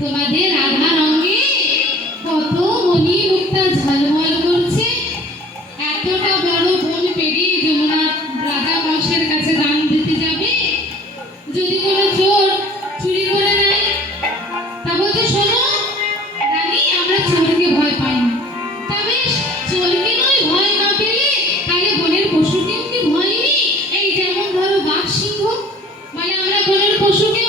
তোমাদের রাধা রঙে কত মনি মুক্তা ঝলমল করছে। এতটা বড় বন পেরিয়ে যমুনা রাজা কংসের কাছে দান দিতে যাবে, যদি কোনো চোর চুরি করে নেয়, তা বলছে শোনো রানী, আমরা চোরকে ভয় পাই না। তবে চোরকে নয় ভয় না পেলে তাহলে বনের পশুকেও কি ভয় নেই? এই যেমন ধরো বাঘ সিংহ, মানে আমরা বনের পশুকে